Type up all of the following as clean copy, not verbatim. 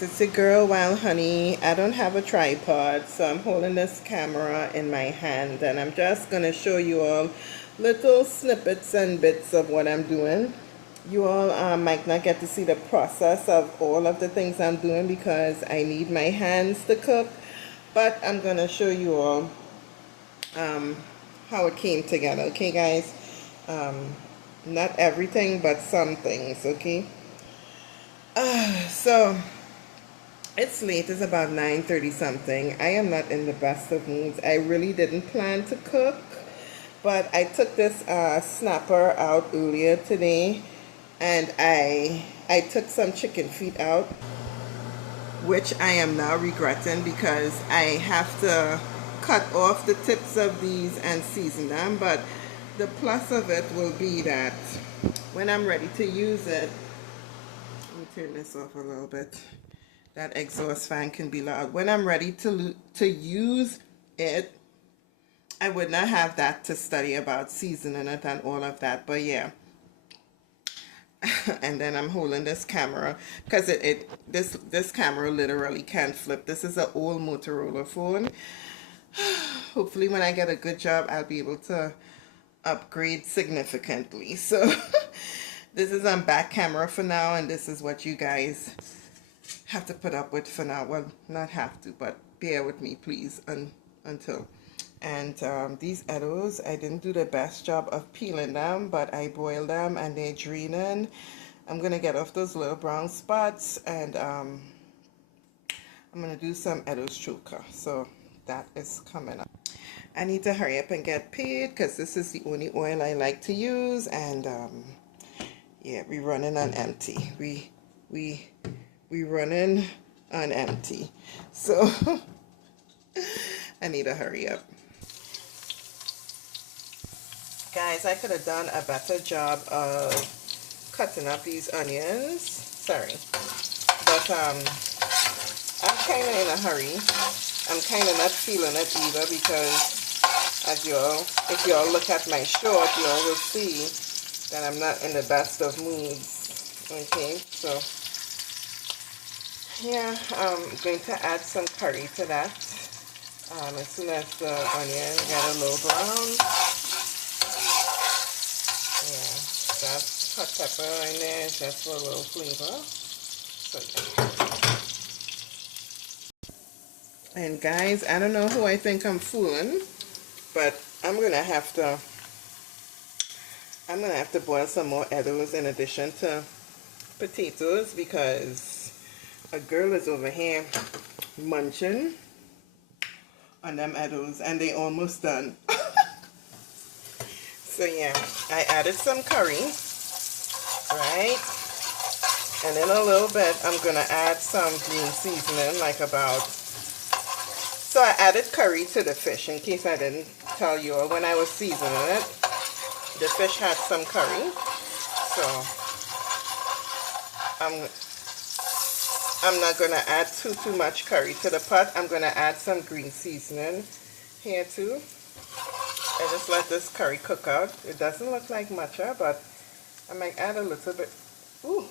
It's your girl Wild Honey. I don't have a tripod, so I'm holding this camera in my hand and I'm just going to show you all little snippets and bits of what I'm doing. You all might not get to see the process of all of the things I'm doing because I need my hands to cook, but I'm going to show you all how it came together, okay guys? Not everything, but some things, okay? So it's late, it's about 9:30 something. I am not in the best of moods. I really didn't plan to cook, but I took this snapper out earlier today and I took some chicken feet out, which I am now regretting because I have to cut off the tips of these and season them. But the plus of it will be that when I'm ready to use it, let me turn this off a little bit. That exhaust fan can be loud. When I'm ready to use it, I would not have that to study about seasoning it and all of that. But yeah. And then I'm holding this camera because this camera literally can't flip. This is an old Motorola phone. Hopefully when I get a good job, I'll be able to upgrade significantly. So this is on back camera for now, and this is what you guys have to put up with for now. Well, not have to, but bear with me please until. And these edibles, I didn't do the best job of peeling them, but I boiled them and they're draining. I'm gonna get off those little brown spots, and I'm gonna do some edibles choker. So that is coming up. I need to hurry up and get paid because this is the only oil I like to use, and yeah, we running on empty. We running on empty. So I need to hurry up. Guys, I could have done a better job of cutting up these onions. Sorry. But I'm kind of in a hurry. I'm kind of not feeling it either because as if y'all look at my short, y'all will see that I'm not in the best of moods. Okay, so yeah, I'm going to add some curry to that. As soon as the onion get a little brown, yeah, that's hot pepper in there just for a little flavor. So yeah. And guys, I don't know who I think I'm fooling, but I'm gonna have to boil some more edibles in addition to potatoes because a girl is over here munching on them edibles and they almost done. So yeah, I added some curry, right? And in a little bit, I'm gonna add some green seasoning, like about. So I added curry to the fish in case I didn't tell you all when I was seasoning it. The fish had some curry, so I'm not gonna add too much curry to the pot. I'm gonna add some green seasoning here too. I just let this curry cook out. It doesn't look like much, but I might add a little bit. Ooh,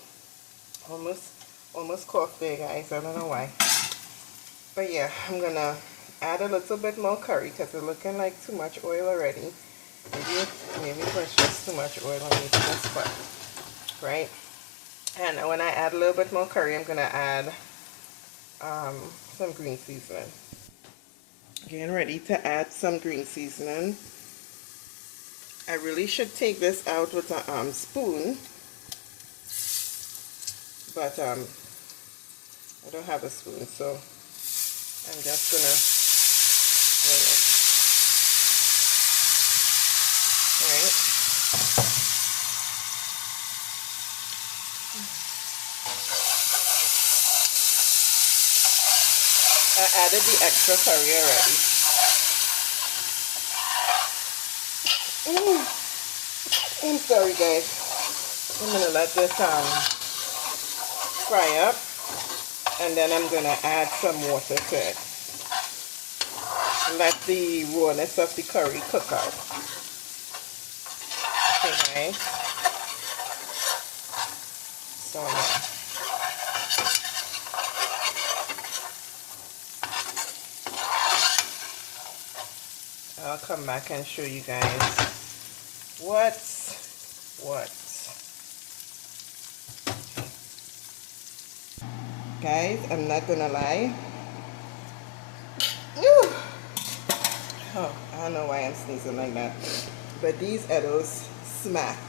almost coughed there, guys. I don't know why. But yeah, I'm gonna add a little bit more curry because it's looking like too much oil already. Maybe it was just too much oil on this spot, right? And when I add a little bit more curry, I'm gonna add some green seasoning. Getting ready to add some green seasoning. I really should take this out with a spoon, but I don't have a spoon, so I'm just gonna wing it. Alright. I added the extra curry already. I'm sorry guys. I'm gonna let this fry up, and then I'm gonna add some water to it. Let the rawness of the curry cook out. Okay guys. So I'll come back and show you guys what. Guys, I'm not gonna lie. Whew. Oh, I don't know why I'm sneezing like that. But these edibles smack.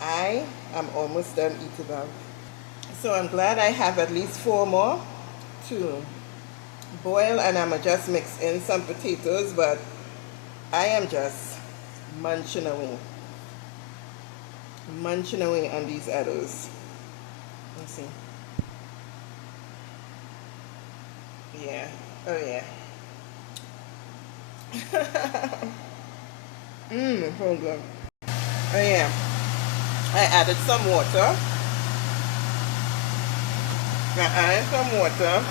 I am almost done eating them. So I'm glad I have at least 4 more to boil, and I'm just mix in some potatoes, but I am just munching away on these edibles. Let's see. Yeah. Oh yeah. So good. Oh yeah. I added some water. I added some water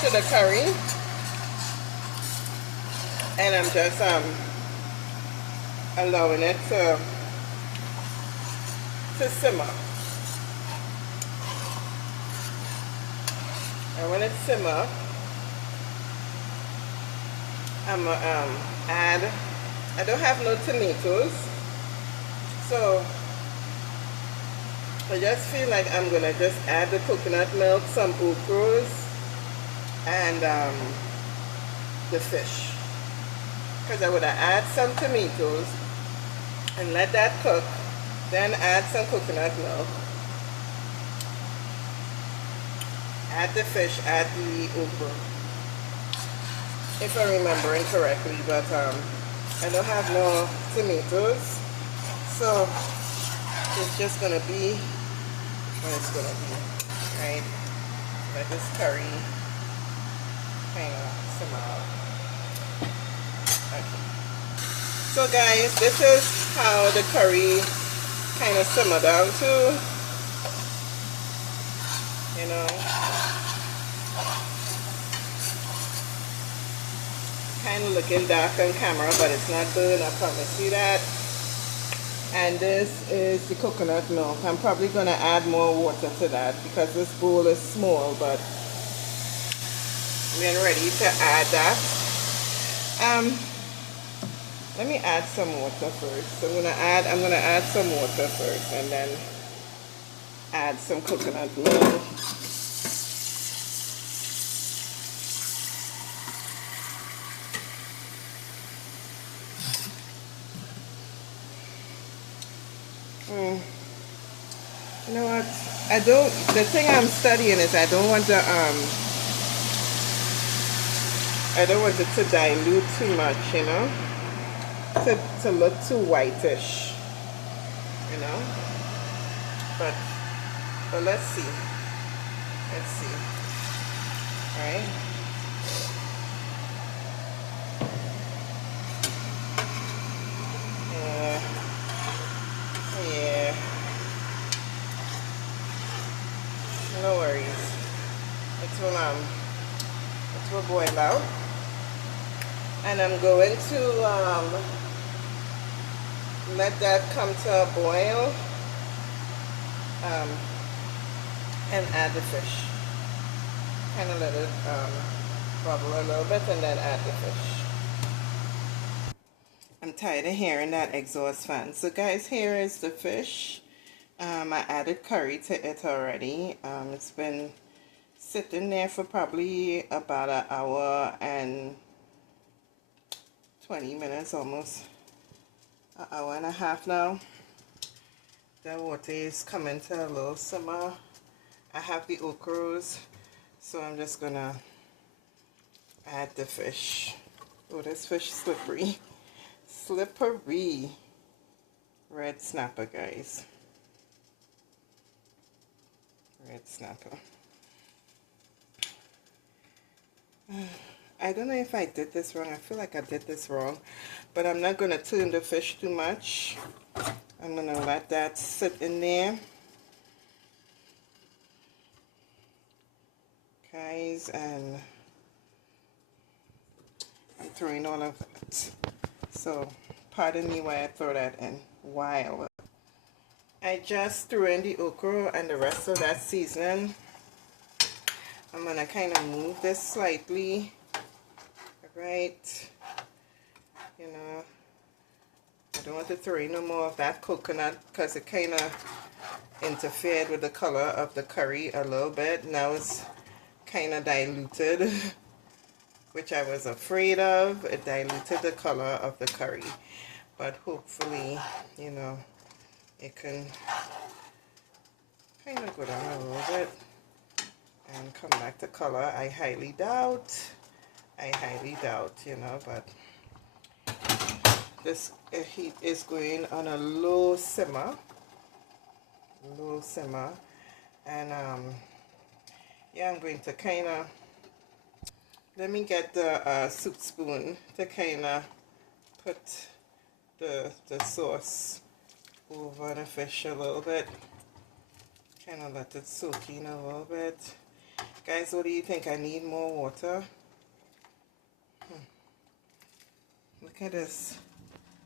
to the curry, and I'm just allowing it to simmer. And when it simmer, I'm gonna add. I don't have no tomatoes, so I just feel like I'm gonna just add the coconut milk, some okras, and the fish. Because I would have add some tomatoes and let that cook, then add some coconut milk, add the fish, add the okra, if I'm remembering correctly. But I don't have no tomatoes, so it's just gonna be what it's gonna be, right? Let this curry kind of simmer out. Okay. So guys, this is how the curry kind of simmer down to, you know. Kind of looking dark on camera, but it's not good, I promise you that. And this is the coconut milk. I'm probably going to add more water to that because this bowl is small, but we're ready to add that. Let me add some water first. So I'm gonna add some water first, and then add some coconut milk. You know what? The thing I'm studying is I don't want it to dilute too much, you know? To look too whitish, you know? But let's see. Alright? Yeah. No worries. It will boil out. And I'm going to let that come to a boil and add the fish. Kind of let it bubble a little bit and then add the fish. I'm tired of hearing that exhaust fan. So guys, here is the fish. I added curry to it already. It's been sitting there for probably about an hour and 20 minutes, almost an hour and a half now. The water is coming to a little simmer. I have the okras, so I'm just gonna add the fish. Oh, this fish is slippery. Slippery. Red snapper, guys. Red snapper. I don't know if I did this wrong. I feel like I did this wrong, but I'm not gonna turn the fish too much. I'm gonna let that sit in there, guys, and I'm throwing all of it. So pardon me why I throw that in. While I just threw in the okra and the rest of that seasoning, I'm gonna kind of move this slightly, right? You know, I don't want to throw in no more of that coconut because it kind of interfered with the color of the curry a little bit. Now it's kind of diluted, which I was afraid of. It diluted the color of the curry, but hopefully, you know, it can kind of go down a little bit and come back to color. I highly doubt, you know, but this heat is going on a low simmer, and yeah, I'm going to kind of, let me get the soup spoon to kind of put the sauce over the fish a little bit, kind of let it soak in a little bit. Guys, what do you think? I need more water. Look at this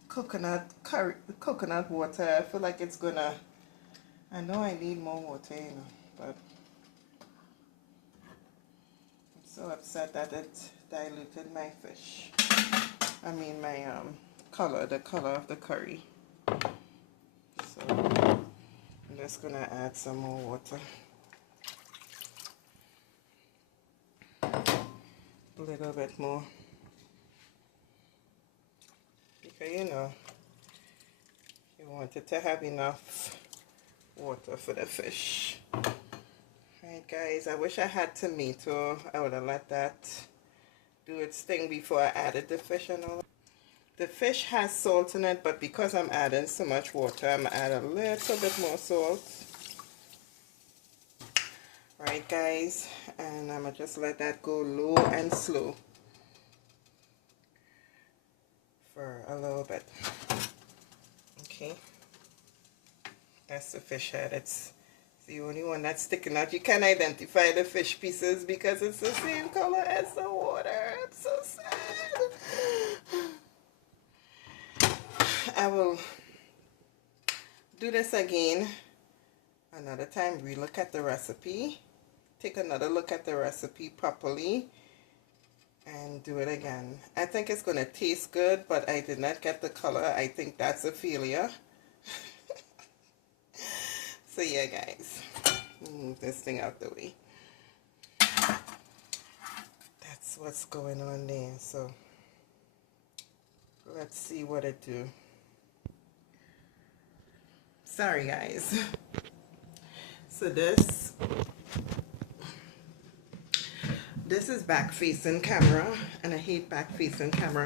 coconut water. I feel like it's gonna, I know I need more water, you know, but I'm so upset that it diluted my fish. I mean my color, the color of the curry. So I'm just gonna add some more water. A little bit more. Because you know, you want it to have enough water for the fish. Right, guys, I wish I had tomato. I would have let that do its thing before I added the fish and all. The fish has salt in it, but because I'm adding so much water, I'm gonna add a little bit more salt. Right, guys, and I'm gonna just let that go low and slow for a little bit. Okay, that's the fish head. It's the only one that's sticking out. You can identify the fish pieces because it's the same color as the water. I'm so sad. I will do this again another time. Relook at the recipe, take another look at the recipe properly, and do it again. I think it's going to taste good, but I did not get the color. I think that's a failure. So yeah, guys, move this thing out the way. That's what's going on there. So let's see what it do. Sorry, guys. So this is back facing camera, and I hate back facing camera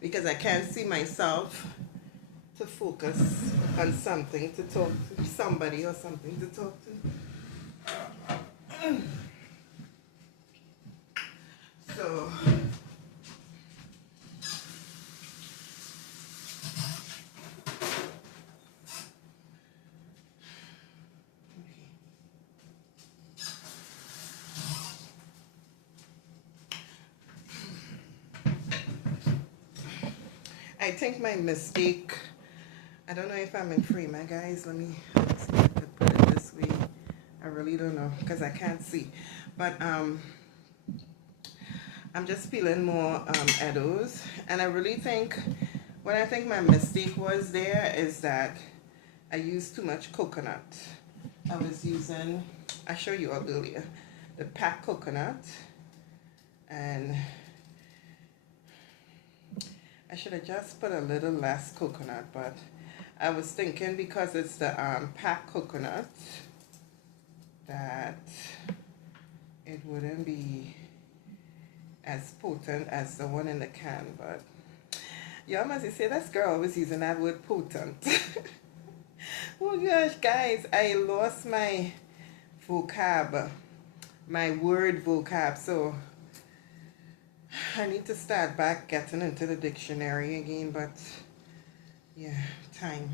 because I can't see myself to focus on something, to talk to somebody or something to talk to. So I think my mistake, I don't know if I'm in frame, guys. Let me see if I could put it this way. I really don't know because I can't see. But I'm just peeling more eddos, and I really think what I think my mistake was there is that I used too much coconut. I was using, I showed you all earlier, the packed coconut, and I should have just put a little less coconut, but I was thinking because it's the packed coconut that it wouldn't be as potent as the one in the can. But y'all must say this girl was using that word potent. Oh gosh, guys, I lost my vocab, my word vocab, so I need to start back getting into the dictionary again. But yeah, time.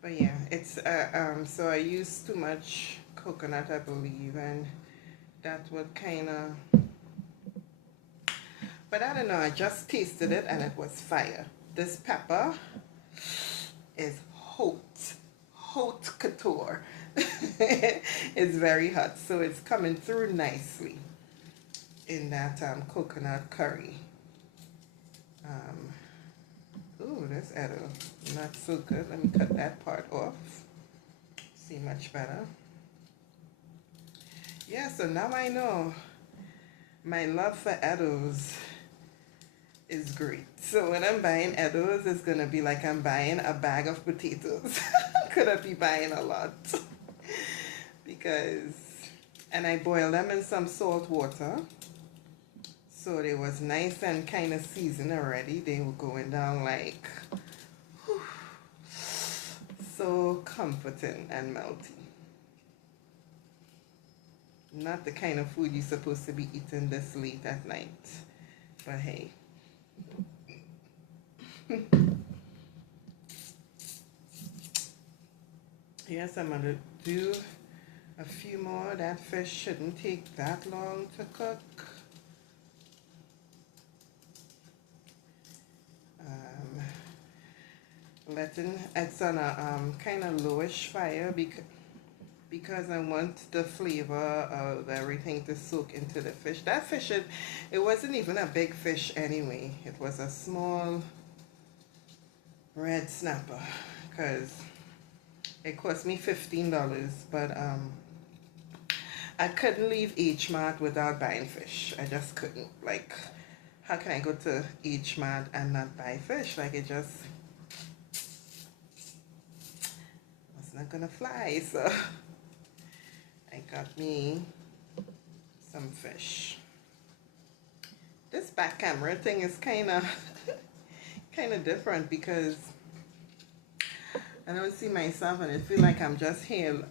But yeah, it's so I used too much coconut, I believe, and that would kind of, but I don't know, I just tasted it and it was fire. This pepper is haute couture. It's very hot, so it's coming through nicely. in that coconut curry. Ooh, this edible, not so good. Let me cut that part off. See much better. Yeah, so now I know my love for edibles is great. So when I'm buying edibles, it's gonna be like I'm buying a bag of potatoes. Could I be buying a lot? Because, and I boil them in some salt water. So they was nice and kind of seasoned already. They were going down like, whew, so comforting and melty. Not the kind of food you're supposed to be eating this late at night. But hey. Yes, I'm going to do a few more. That fish shouldn't take that long to cook. It's on a kind of lowish fire because I want the flavor of everything to soak into the fish. That fish, it wasn't even a big fish anyway. It was a small red snapper because it cost me $15, but I couldn't leave H Mart without buying fish. I just couldn't. Like, how can I go to H Mart and not buy fish? Like, it just was not gonna fly. So I got me some fish. This back camera thing is kind of different because I don't see myself and I feel like I'm just here.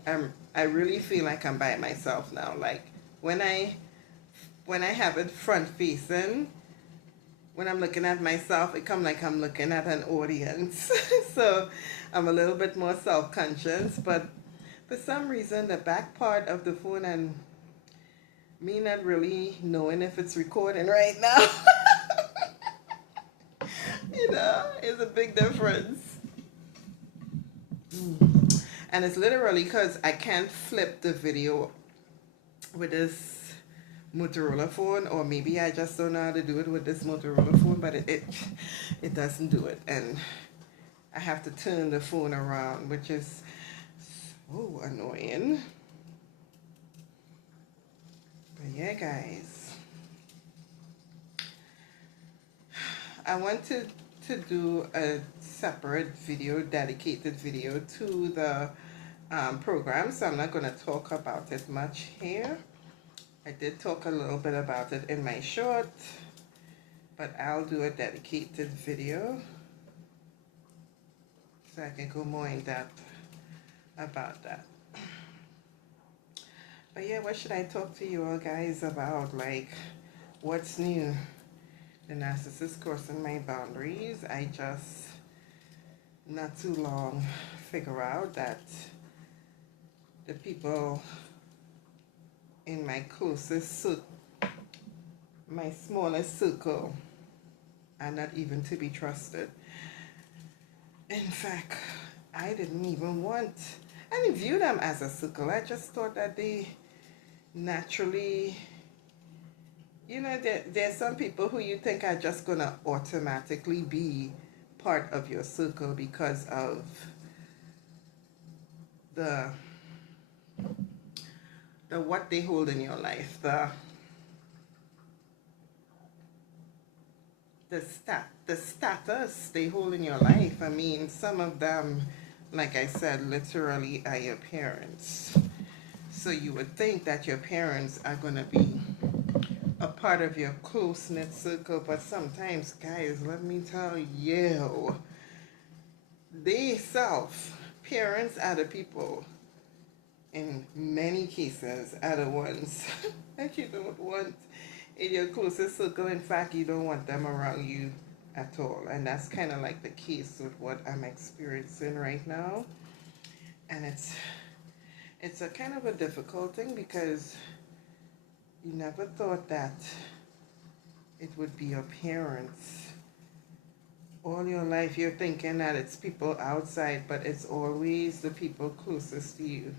I really feel like I'm by myself now. Like when I have it front facing, when I'm looking at myself, it come like I'm looking at an audience. So I'm a little bit more self-conscious, but for some reason the back part of the phone and me not really knowing if it's recording right now, you know, is a big difference. And it's literally because I can't flip the video with this Motorola phone, or maybe I just don't know how to do it with this Motorola phone, but it doesn't do it, and I have to turn the phone around, which is so annoying. But yeah, guys, I want to do a separate video, dedicated video to the program, so I'm not going to talk about it much here. I did talk a little bit about it in my short, but I'll do a dedicated video so I can go more in depth about that. But yeah, what should I talk to you all guys about? Like, what's new? The narcissist crossing my boundaries. I just, not too long, figure out that the people in my closest my smallest circle are not even to be trusted. In fact, I didn't view them as a circle. I just thought that they naturally, you know, there's some people who you think are just gonna automatically be part of your circle because of the what they hold in your life, the status they hold in your life. I mean, some of them, like I said, literally are your parents. So you would think that your parents are gonna be a part of your close-knit circle, but sometimes, guys, let me tell you, parents are the people, in many cases, are the ones that you don't want in your closest circle. In fact, you don't want them around you at all. And that's kind of like the case with what I'm experiencing right now. And it's a kind of a difficult thing because you never thought that it would be your parents. All your life you're thinking that it's people outside, but it's always the people closest to you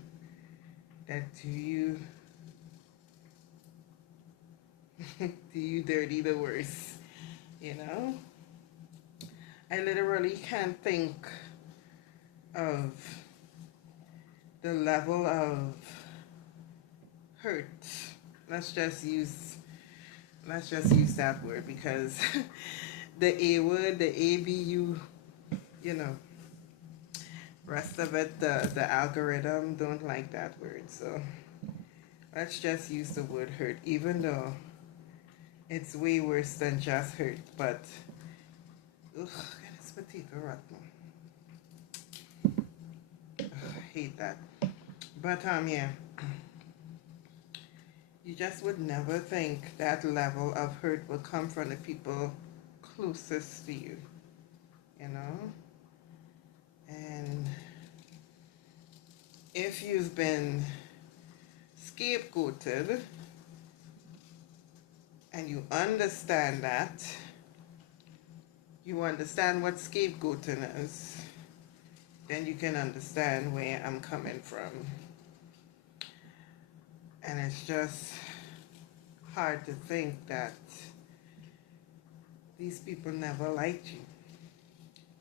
that do you Do you dirty the worse, you know? I literally can't think of the level of hurt. Let's just use that word because the A word, the ABU, you know, rest of it, the algorithm don't like that word. So let's just use the word hurt, even though it's way worse than just hurt. But ugh, this potato rotten. I hate that. But yeah, you just would never think that level of hurt would come from the people closest to you, you know? And if you've been scapegoated and you understand that, you understand what scapegoating is, then you can understand where I'm coming from. And it's just hard to think that these people never liked you.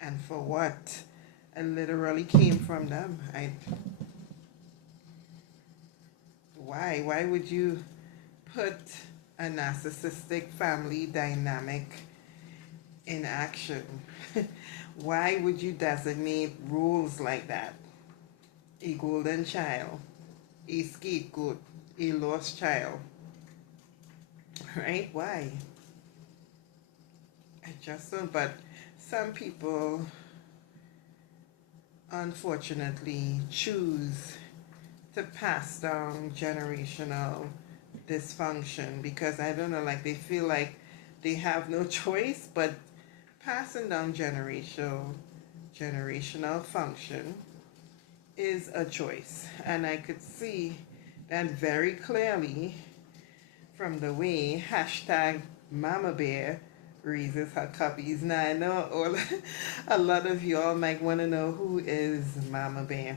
And for what? It literally came from them. Why? Why would you put a narcissistic family dynamic in action? Why would you designate roles like that? A golden child, a scapegoat, a lost child, right? Why? I just don't. But some people unfortunately choose to pass down generational dysfunction because I don't know, like they feel like they have no choice, but passing down generational function is a choice. And I could see that very clearly from the way hashtag Mama Bear raises her cubbies. Now I know a lot of y'all might want to know who is Mama Bear.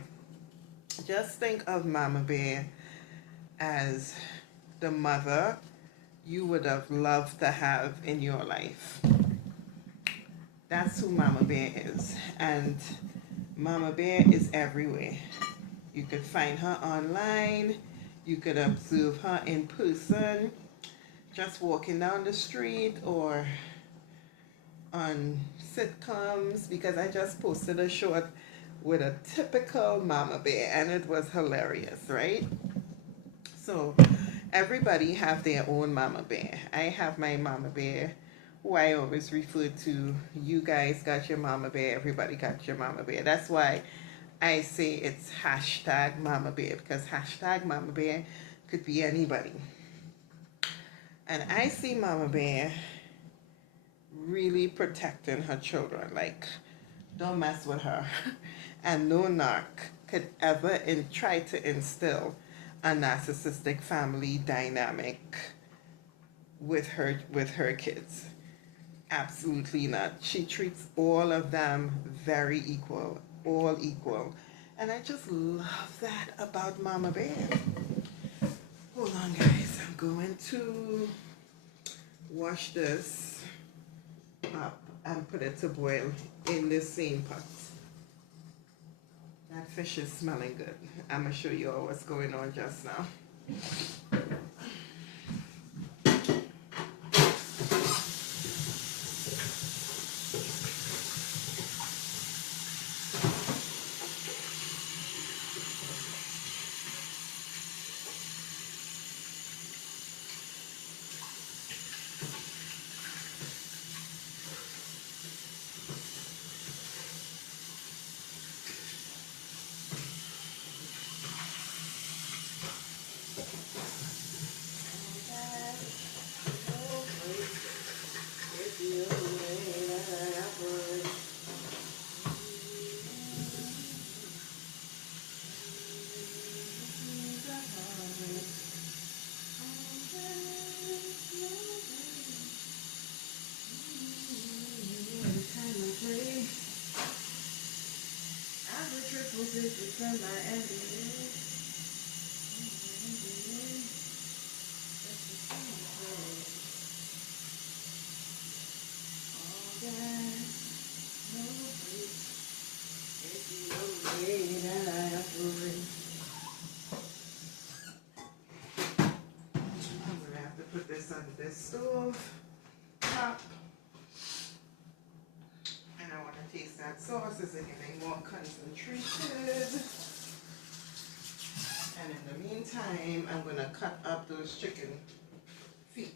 Just think of Mama Bear as the mother you would have loved to have in your life. That's who Mama Bear is. And Mama Bear is everywhere. You could find her online. You could observe her in person, just walking down the street or on sitcoms, because I just posted a short with a typical Mama Bear and it was hilarious, right? So everybody have their own Mama Bear. I have my Mama Bear who I always refer to. You guys got your Mama Bear, everybody got your Mama Bear. That's why I say it's hashtag Mama Bear, because hashtag Mama Bear could be anybody. And I see Mama Bear really protecting her children, like don't mess with her. And no narc could ever try to instill a narcissistic family dynamic with her kids. Absolutely not. She treats all of them very equal, all equal. And I just love that about Mama Bear. Hold on guys, I'm going to wash this up and put it to boil in the same pot. That fish is smelling good. I'm going to show you all what's going on just now. sauces are getting more concentrated. And in the meantime, I'm going to cut up those chicken feet.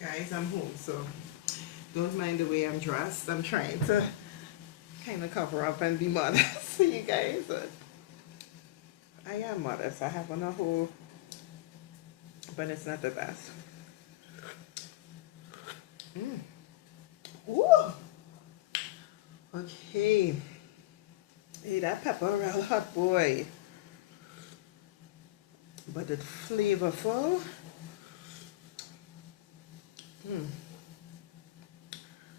Guys, I'm home, so don't mind the way I'm dressed. I'm trying to kind of cover up and be modest for you guys. But I am modest. I have on a whole, but it's not the best. Ooh. Okay. Hey, that pepper real hot, boy. But it's flavorful.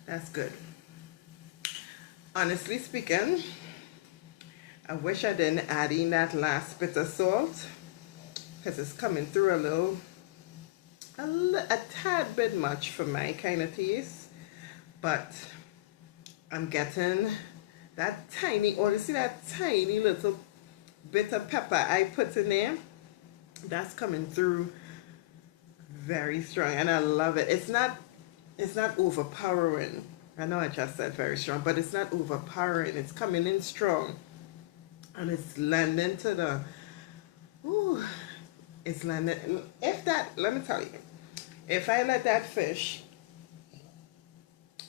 That's good. Honestly speaking, I wish I didn't add in that last bit of salt, because it's coming through a tad bit much for my kind of taste. But I'm getting that tiny, or you see that tiny little bit of pepper I put in there, that's coming through very strong, and I love it. It's not overpowering. I know I just said very strong, but it's not overpowering. It's coming in strong, and it's landing to the, ooh, it's landing. Let me tell you, if I let that fish,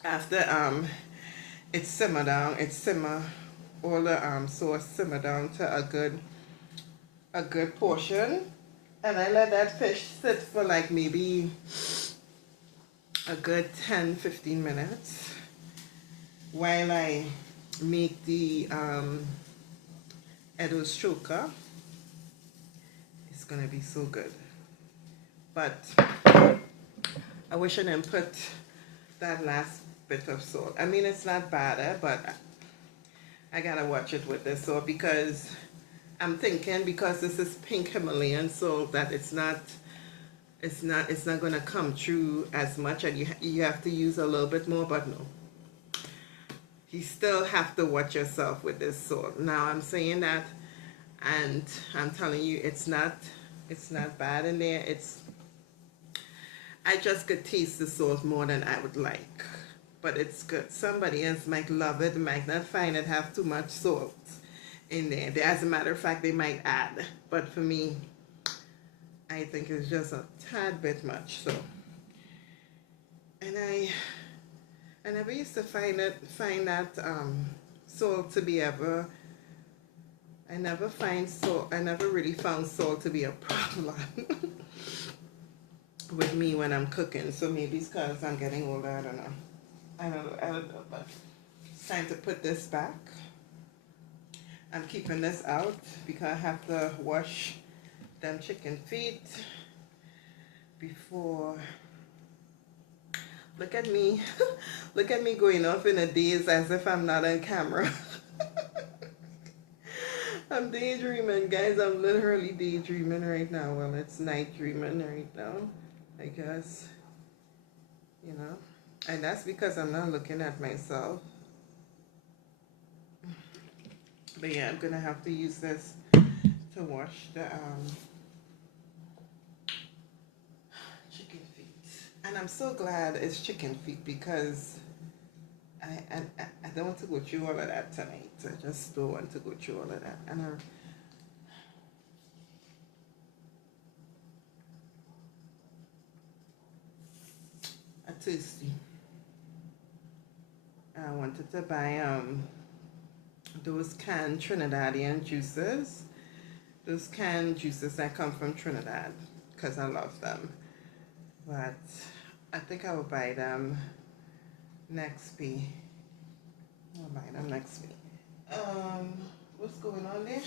after it simmer down, all the sauce simmer down to a good portion, and I let that fish sit for like maybe a good 10-15 minutes while I make the Edo's choker. It's gonna be so good. But I wish I didn't put that last bit of salt. I mean, it's not bad, but I gotta watch it with this salt, because I'm thinking, because this is pink Himalayan salt, that it's not gonna come through as much, and you have to use a little bit more. But no, you still have to watch yourself with this salt. Now I'm saying that, and I'm telling you, it's not bad in there. I just could taste the salt more than I would like, but it's good. Somebody else might love it, might not find it have too much salt in there. As a matter of fact, they might add, but for me, I think it's just a tad bit much. So, and I never used to find that salt to be ever. I never really found salt to be a problem with me when I'm cooking. So maybe it's because I'm getting older. I don't know. But it's time to put this back. I'm keeping this out because I have to wash them chicken feet before. Look at me. Look at me going off in a daze as if I'm not on camera. I'm daydreaming, guys. I'm literally daydreaming right now. Well, it's night dreaming right now, I guess. You know, and that's because I'm not looking at myself. But yeah, I'm gonna have to use this to wash the chicken feet. And I'm so glad it's chicken feet, because I don't want to go through all of that tonight. I just don't want to go through all of that. And I'm thirsty. I wanted to buy those canned Trinidadian juices. Those canned juices that come from Trinidad, because I love them. But I think I will buy them next week. I'll buy them next week. What's going on there?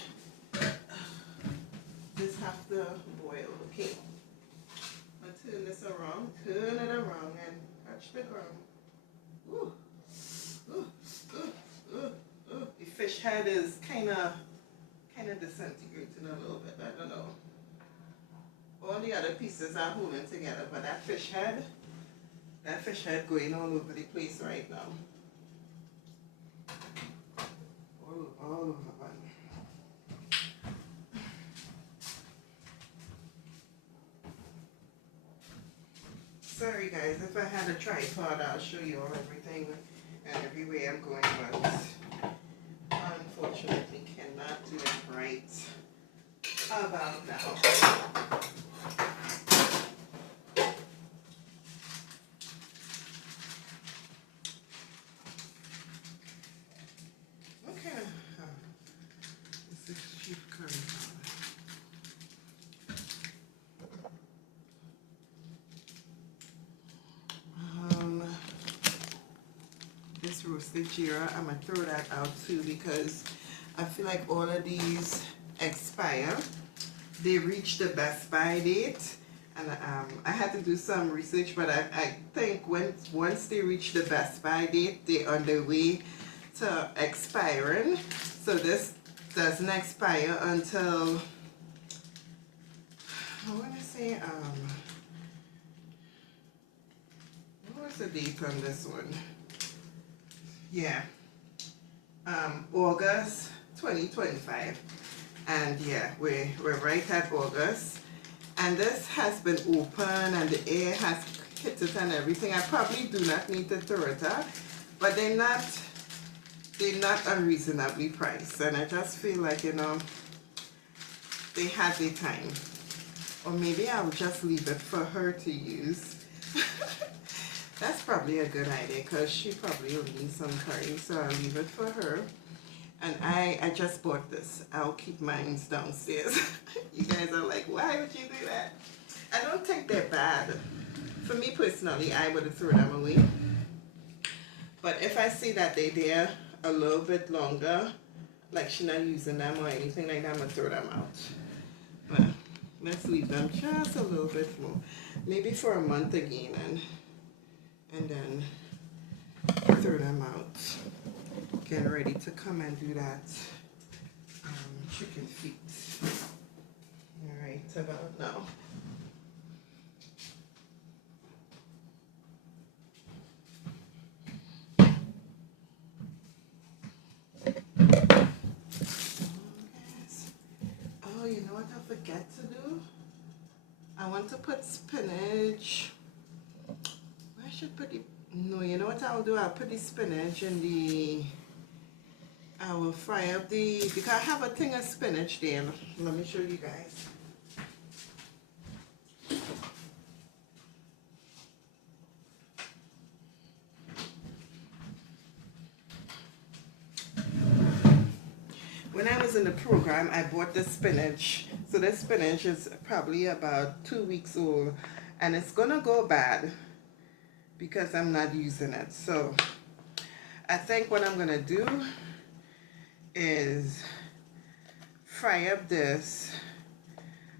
Just have to boil, okay? I'll turn this around, turn it around, and touch the ground. Ooh. Ooh. Ooh. Ooh. Ooh. The fish head is kind of disintegrating a little bit. I don't know. All the other pieces are holding together, but that fish head going all over the place right now. All over. Sorry guys, if I had a tripod, I'll show you all everything and everywhere I'm going, but unfortunately cannot do it right about now. Okay, this is cheap curry powder. This roasted jeera, I'm gonna throw that out too because I feel like all of these expire. They reach the best by date, and I had to do some research, but I think once they reach the best by date, they're on their way to expiring. So this doesn't expire until, I want to say, what was the date on this one? Yeah, August 2025, and yeah, we're right at August, and this has been open and the air has hit it and everything. I probably do not need to throw it out, but they're not unreasonably priced, and I just feel like, you know, they had their time, or maybe I'll just leave it for her to use. That's probably a good idea because she probably will need some curry, so I'll leave it for her. And I just bought this. I'll keep mine downstairs. You guys are like, why would you do that? I don't think they're bad. For me personally, I would have thrown them away. But if I see that they're there a little bit longer, like she's not using them or anything like that, I'm going to throw them out. But let's leave them just a little bit more. Maybe for a month again, and then throw them out. Getting ready to come and do that chicken feet. All right, about now. Oh, you know what I forget to do? I want to put spinach. I should put the, no, you know what I'll do? I'll put the spinach in the, I will fry up the, because I have a thing of spinach there. Let me show you guys. When I was in the program, I bought the spinach. So this spinach is probably about 2 weeks old, and it's gonna go bad because I'm not using it. So I think what I'm gonna do is fry up this.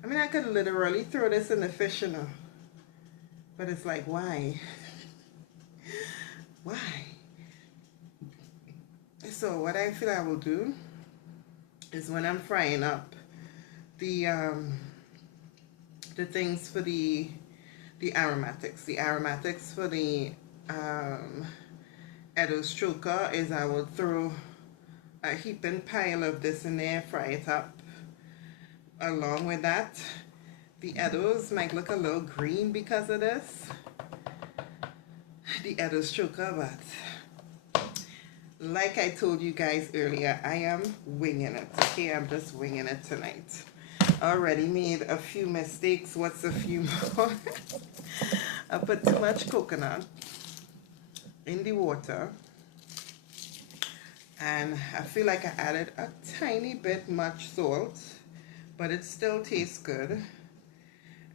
I mean, I could literally throw this in the fish, you know, but it's like, why? Why? So what I feel I will do is when I'm frying up the things for the aromatics for the Edo stroker, is I will throw a heaping pile of this in there, fry it up. Along with that, the Edos might look a little green because of this, the Edo stroker, but like I told you guys earlier, I am winging it. Okay, I'm just winging it tonight. Already made a few mistakes. What's a few more? I put too much coconut in the water, and I feel like I added a tiny bit much salt, but it still tastes good.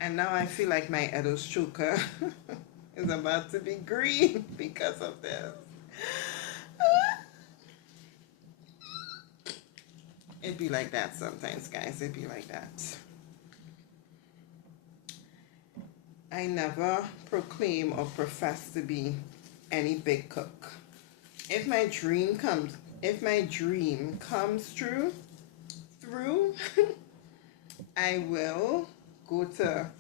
And now I feel like my Edo stroker is about to be green because of this. It'd be like that sometimes, guys. It'd be like that. I never proclaim or profess to be any big cook. If my dream comes true, I will go to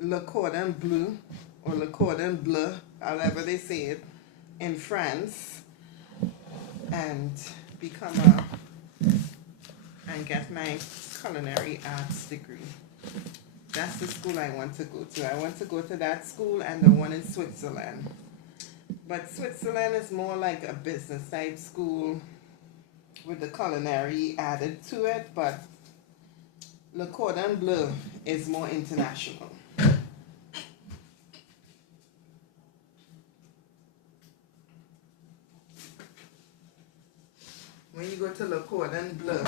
Le Cordon Bleu or Le Cordon Bleu, however they say it, in France, and and get my culinary arts degree. That's the school I want to go to. I want to go to that school and the one in Switzerland. But Switzerland is more like a business type school with the culinary added to it, but Le Cordon Bleu is more international. When you go to Le Cordon Bleu,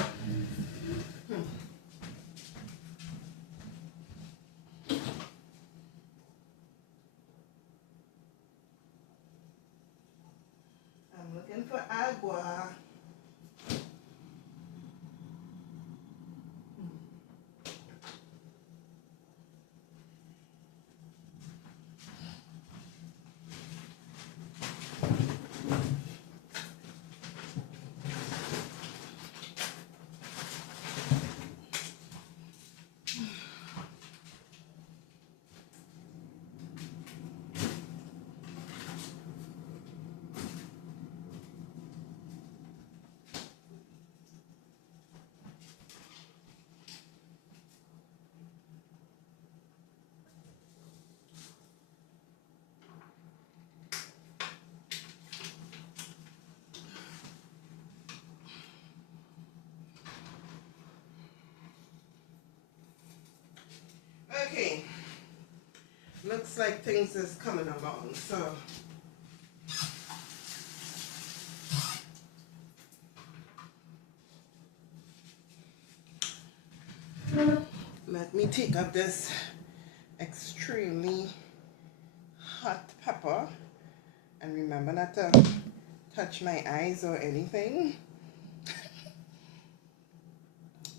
I'm looking for agua. Okay, looks like things is coming along, so let me take up this extremely hot pepper and remember not to touch my eyes or anything.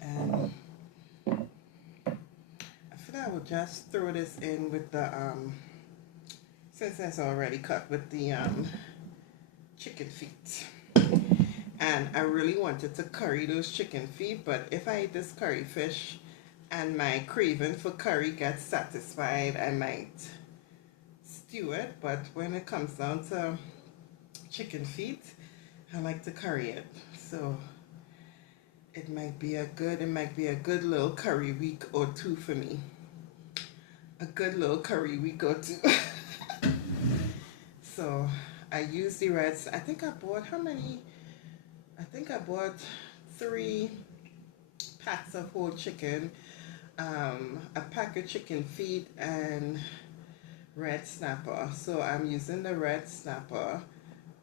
And I feel I will just throw this in with the since it's already cut, with the chicken feet. And I really wanted to curry those chicken feet, but if I eat this curry fish and my craving for curry gets satisfied, I might stew it. But when it comes down to chicken feet, I like to curry it. So it might be a good little curry week or two for me. A good little curry week or two. So I use the reds. I think I bought how many? I think I bought 3 packs of whole chicken, a pack of chicken feet, and red snapper. So I'm using the red snapper,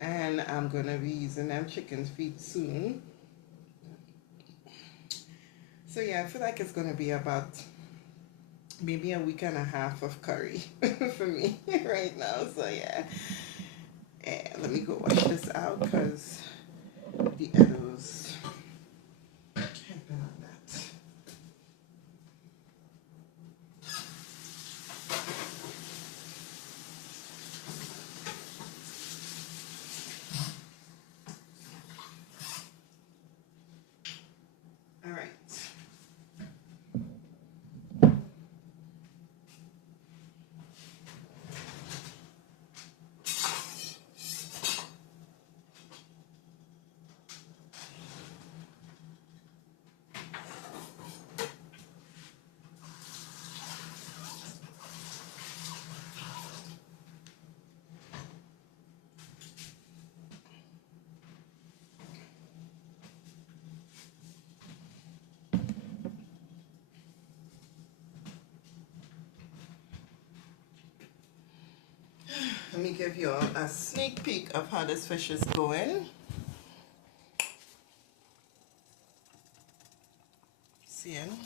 and I'm gonna be using them chicken feet soon. So yeah, I feel like it's gonna be about maybe a week and a half of curry for me right now. So yeah, let me go wash this out because the eddos have been on that. All right. Let me give you a sneak peek of how this fish is going. Seeing?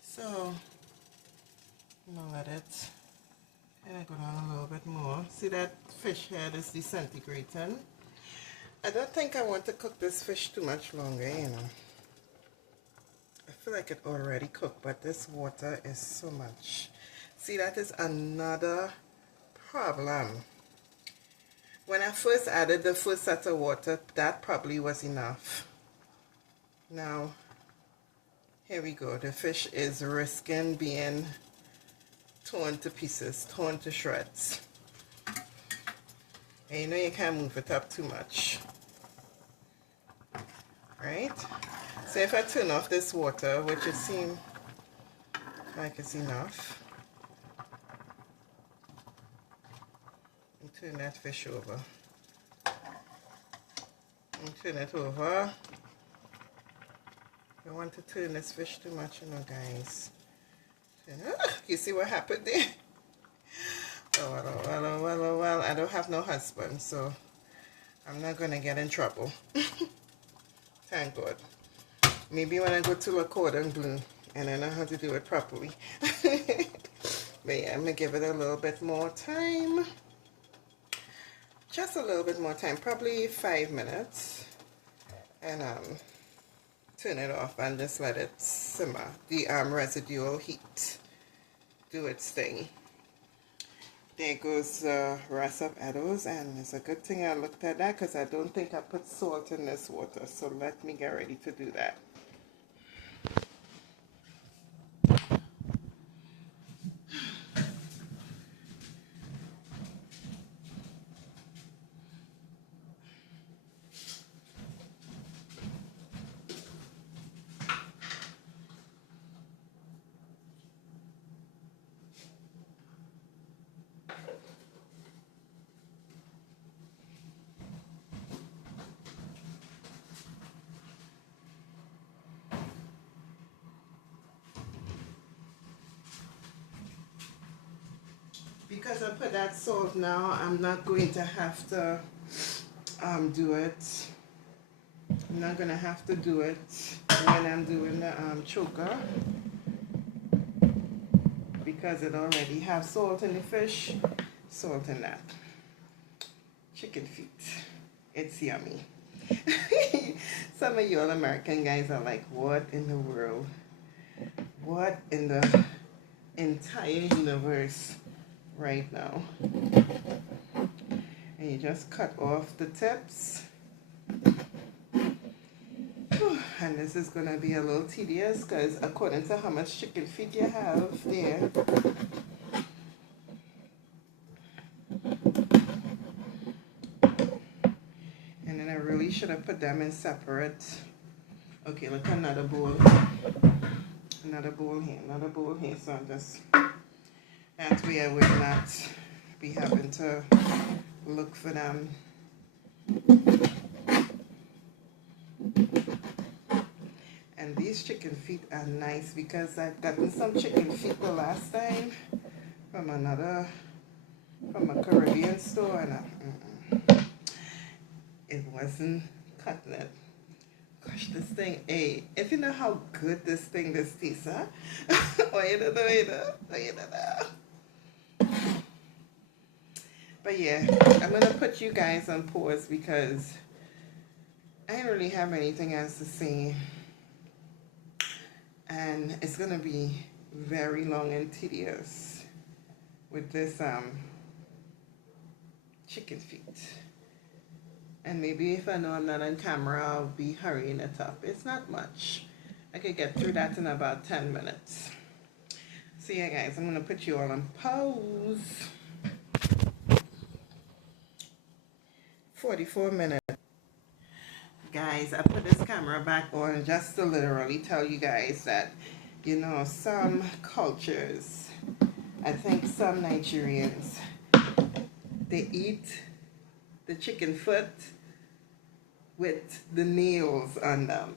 So, I'm gonna let it go down a little bit more. See that fish head is disintegrating. I don't think I want to cook this fish too much longer, you know. I feel like it already cooked, but this water is so much. See, that is another problem. When I first added the first set of water, that probably was enough. Now, here we go. The fish is risking being torn to pieces, torn to shreds. And you know you can't move it up too much. right? So if I turn off this water, which it seems like it's enough, and turn that fish over. And turn it over. I don't want to turn this fish too much, you know, guys. You see what happened there? Oh, well, I don't have no husband, so I'm not going to get in trouble. Thank God. Maybe when I go to a cordon bleu and I know how to do it properly. But yeah, I'm going to give it a little bit more time. Just a little bit more time, probably 5 minutes. And turn it off and just let it simmer. The residual heat do its thing. There goes the rest of Edo's, and it's a good thing I looked at that because I don't think I put salt in this water. So let me get ready to do that. Because I put that salt now, I'm not going to have to do it. I'm not going to have to do it when I'm doing the choker, because it already has salt in the fish, salt in that. Chicken feet. It's yummy. Some of you all American guys are like, what in the world? What in the entire universe right now? And you just cut off the tips. And this is going to be a little tedious because according to how much chicken feet you have there, and then I really should have put them in separate. Okay, look, another bowl here, another bowl here. So I'm just, that way I will not be having to look for them. And these chicken feet are nice because I've gotten some chicken feet the last time from a Caribbean store, and it wasn't cutting it. Gosh, this thing, hey, if you know how good this tastes, huh? Oh, you don't know. But yeah, I'm gonna put you guys on pause because I don't really have anything else to say. And it's gonna be very long and tedious with this chicken feet. And maybe if I know I'm not on camera, I'll be hurrying it up. It's not much. I could get through that in about 10 minutes. So yeah, guys, I'm gonna put you all on pause. 44 minutes. Guys, I put this camera back on just to literally tell you guys that, you know, some cultures, I think some Nigerians, they eat the chicken foot with the nails on them.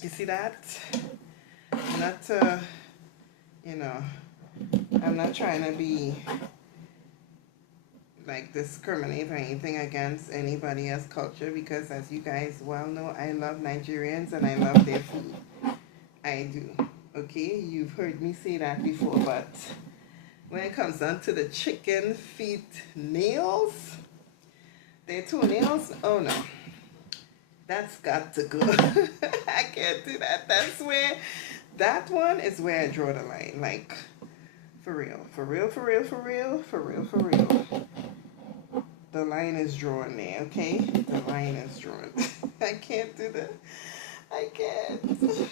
You see that? Not to, you know, I'm not trying to be like discriminate or anything against anybody else's culture, because as you guys well know, I love Nigerians and I love their food. I do. Okay, you've heard me say that before, but when it comes down to the chicken feet nails, their toenails, oh no, that's got to go. I can't do that. That's where, that one is where I draw the line. Like, for real, for real, for real, for real, for real, for real. The line is drawn there, okay? The line is drawn. I can't do that. I can't.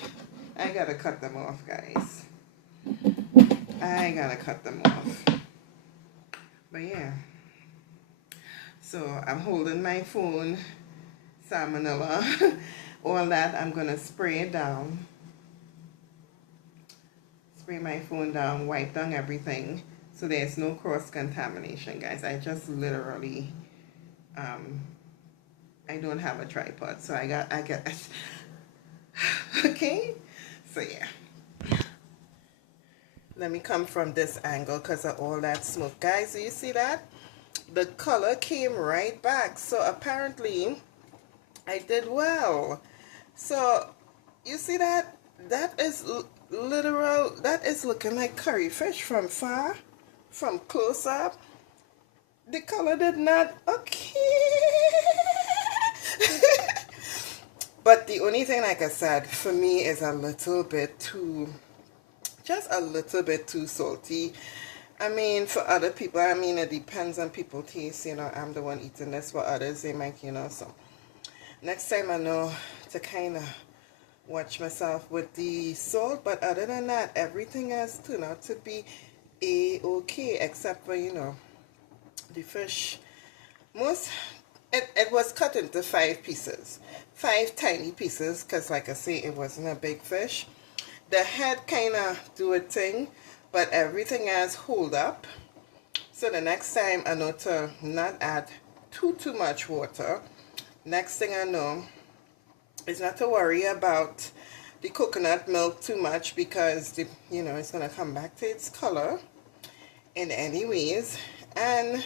I gotta cut them off, guys. I gotta cut them off. But yeah. So I'm holding my phone salmonella, all that. I'm gonna spray it down, spray my phone down, wipe down everything, so there's no cross contamination, guys. I just literally, um, I don't have a tripod, so I got, okay. So yeah, let me come from this angle because of all that smoke, guys. Do you see that? The color came right back. So apparently I did well. So you see that? That is literal. That is looking like curry fish from far, from close up. The color did not. Okay. But the only thing, like I said, for me is a little bit too, just a little bit too salty. I mean, for other people, I mean, it depends on people's taste. You know, I'm the one eating this. For others, they might, you know. So next time I know to kind of watch myself with the salt. But other than that, everything has turned out to be a-okay, except for, you know, the fish. It was cut into 5 pieces, 5 tiny pieces, because like I say, it wasn't a big fish. The head kind of do a thing, but everything else hold up. So the next time I know to not add too much water. Next thing I know is not to worry about the coconut milk too much, because the, you know, it's gonna come back to its color in any ways. And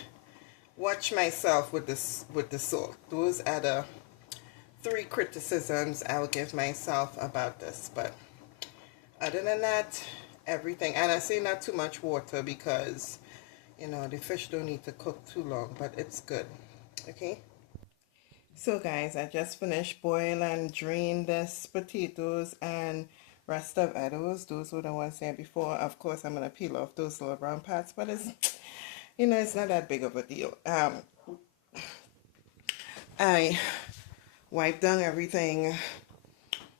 watch myself with this, with the salt. Those are the 3 criticisms I'll give myself about this. But other than that, everything. And I say not too much water because, you know, the fish don't need to cook too long, but it's good. Okay. So guys, I just finished boil and drain this potatoes and rest of edibles. Those were the ones there before. Of course, I'm gonna peel off those little brown parts, but it's, you know, it's not that big of a deal. I wiped down everything.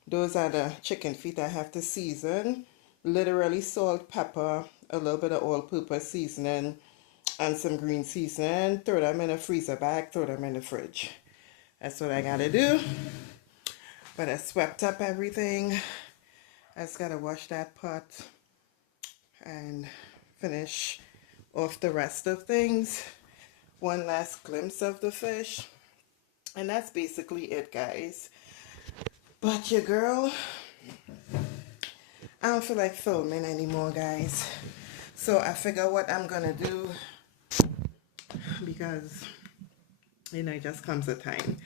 Those are the chicken feet I have to season. Literally salt, pepper, a little bit of all-purpose seasoning, and some green seasoning. Throw them in a freezer bag, throw them in the fridge. That's what I gotta do. But I swept up everything. I just gotta wash that pot and finish off the rest of things. One last glimpse of the fish. And that's basically it, guys. But your girl, I don't feel like filming anymore, guys. So I figure what I'm gonna do, because, you know, it just comes a time.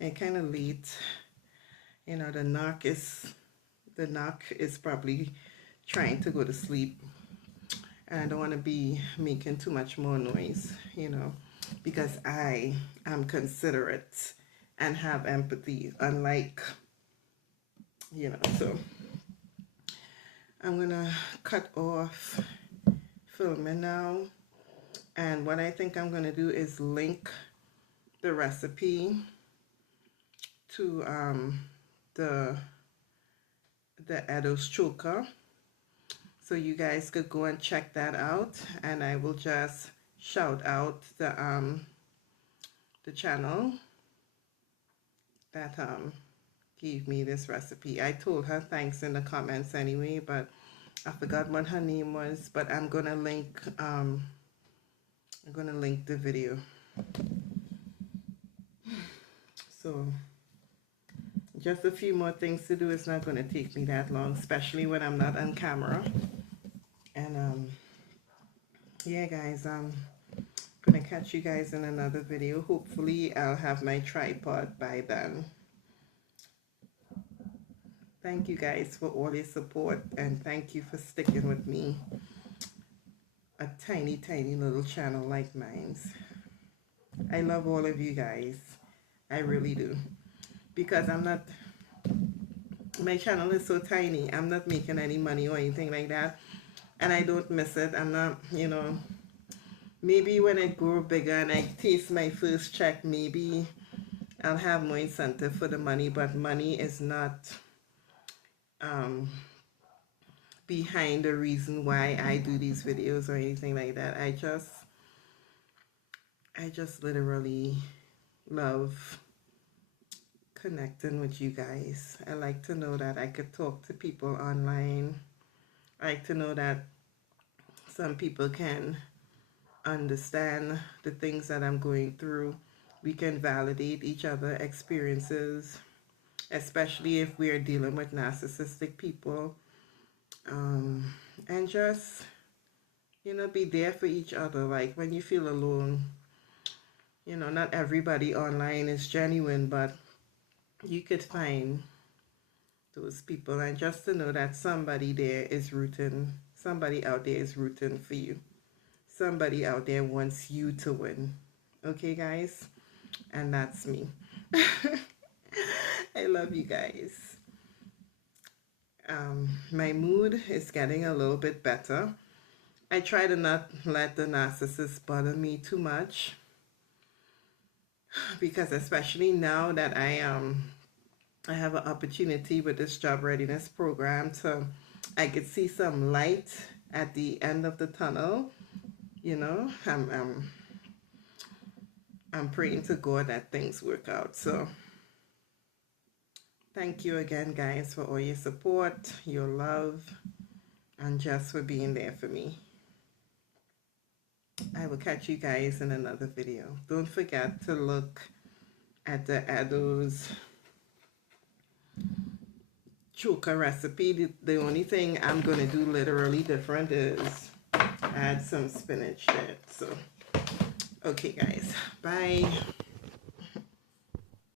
And kind of late. You know, the knock is probably trying to go to sleep. And I don't want to be making too much more noise, you know, because I am considerate and have empathy, unlike, you know. So I'm gonna cut off filming now, and what I think I'm gonna do is link the recipe to the Edo's choker, so you guys could go and check that out. And I will just shout out the channel that gave me this recipe. I told her thanks in the comments anyway, but I forgot what her name was. But I'm gonna link the video. So just a few more things to do. It's not gonna take me that long, especially when I'm not on camera. And yeah, guys, I'm gonna catch you guys in another video. Hopefully I'll have my tripod by then. Thank you guys for all your support, and thank you for sticking with me. A tiny little channel like mine's. I love all of you guys. I really do. Because my channel is so tiny. I'm not making any money or anything like that. And I don't miss it. I'm not, you know, maybe when I grow bigger and I taste my first check, maybe I'll have more incentive for the money. But money is not behind the reason why I do these videos or anything like that. I just literally love connecting with you guys. I like to know that I could talk to people online. I like to know that some people can understand the things that I'm going through. We can validate each other's experiences, especially if we are dealing with narcissistic people. And just, be there for each other. Like when you feel alone, not everybody online is genuine, but you could find those people. And just to know that somebody out there is rooting for you. Somebody out there wants you to win. Okay, guys? And that's me. I love you guys. My mood is getting a little bit better. I try to not let the narcissist bother me too much, because especially now that I have an opportunity with this job readiness program I could see some light at the end of the tunnel. I'm praying to God that things work out. So thank you again, guys, for all your support, your love, and just for being there for me. I will catch you guys in another video. Don't forget to look at the Ado's choker recipe. The only thing I'm going to do literally different is add some spinach to it. So, okay, guys. Bye.